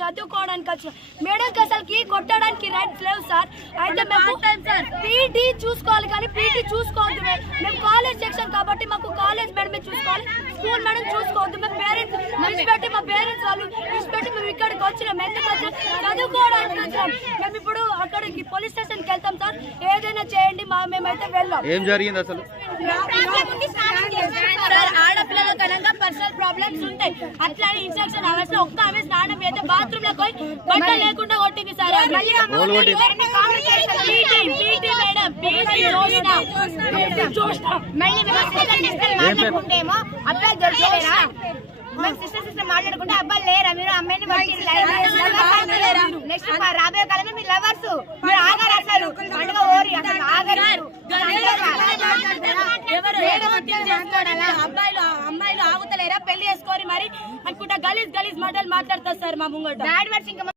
చదువుకోవడానికి వచ్చిన మేడంకి అసలుకి కొట్టడానికి రైట్స్ లేవు సార్. అయితే మేము పీటీ చూసుకోవాలి కానీ పీటీ చూసుకోవద్దు. మేము కాలేజ్ సెక్షన్ కాబట్టి మాకు కాలేజ్ మేడమే చూసుకోవాలి, స్కూల్ మేడం చూసుకోవద్దు. మేము పేరెంట్స్ విడిచిపెట్టి మా పేరెంట్స్ వాళ్ళు విడిచిపెట్టి మేము ఇక్కడికి వచ్చినాం. ఎందుకు వచ్చినాం? చదువుకోవడానికి వచ్చినాం. మేము ఇప్పుడు అక్కడికి పోలీస్ స్టేషన్కి వెళ్తాం సార్. ఏదైనా చేయండి, మేమైతే వెళ్ళాం. ఏం జరిగింది అసలు? ఆడపిల్లల కనుక పర్సనల్ ప్రాబ్లమ్స్ ఉంటాయి. అట్లా ఇన్స్ట్రక్షన్ అవర్స్ లో ఒక్క ఆమె స్నానం అయితే బాత్రూమ్ లో పోయి బట్టలు లేకుండా కొట్టింది సార్. అబ్బాయి దొరకలేరా? మేము సిస్టర్ మాట్లాడుకుంటే అబ్బాయి లేరా? మీరు అమ్మాయిని నెక్స్ట్ రాబోయే కాలంలో మీరు లవర్స్, మీరు ఆగారు అసలు పండుగ ఓరి అసలు ఆగారు. అమ్మాయిలు ఆగుతలేరా? పెళ్లి చేసుకోరి మరి అనుకుంటా గలీజ్ మాటలు మాట్లాడతారు సార్ మా ముంగట.